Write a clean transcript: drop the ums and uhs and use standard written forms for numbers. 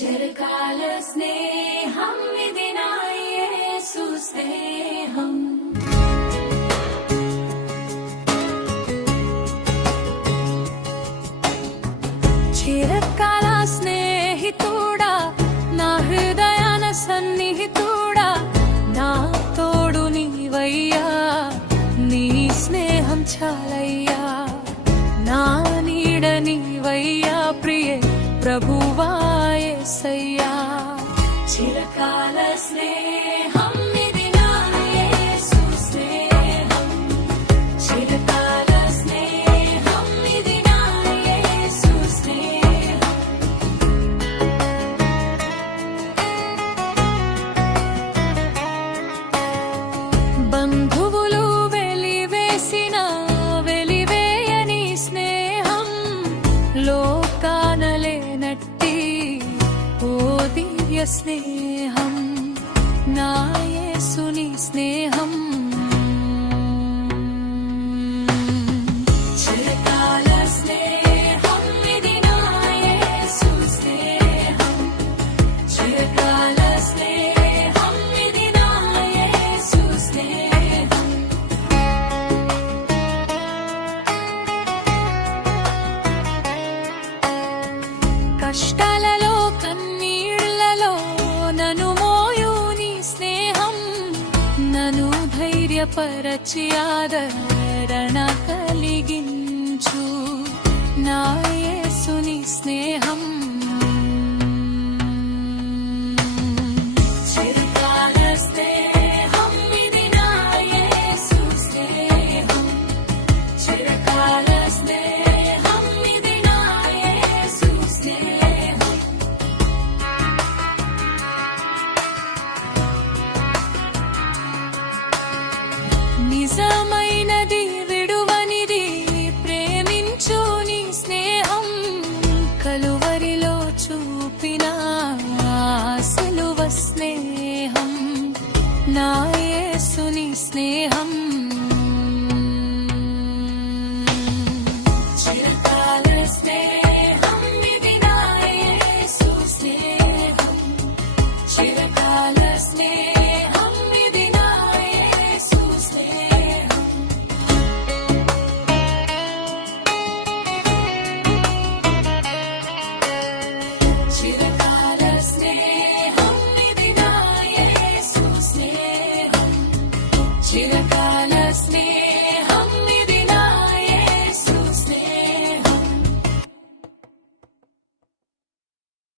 చిరకాల స్నేహం ఇది నా యేసు స్నేహం. చిరకాల స్నేహితుడా, నా హృదయాన సన్నిహితుడా, నా తోడు నీవయ్యా, నీ స్నేహం చాలయ్యా, నా నీడ నీవయ్యా, ప్రియ ప్రభువా యేసయ్యా. చిరకాల స్నేహం ఇది నా యేసు స్నేహం. చిరకాల స్నేహం ఇది నా యేసు స్నేహం. బంధువులు వెలివేసిన వెలివేయని స్నేహం, లోకానలేనట్టి ఓ దివ్య స్నేహం, నా యేసుని స్నేహం. చిరకాల స్నేహం ఇది నా యేసు స్నేహం. చిరకాల స్నేహం ఇది నా యేసు స్నేహం. కష్టాలలో కన్నీళ్లలో నన్ను మోయు నీ స్నేహం, నన్ను ధైర్యపరచి ఆదరణ కలిగించు నా యేసుని స్నేహం. చిరకాల స్నేహం ఇది నా యేసు స్నేహం. చిరకాల స్నేహం ఇది నా యేసు స్నేహం. నిజమైనది విడువనిది ప్రేమించు నీ స్నేహం, కలువరిలో చూపిన సిలువ స్నేహం, నా యేసుని స్నేహం.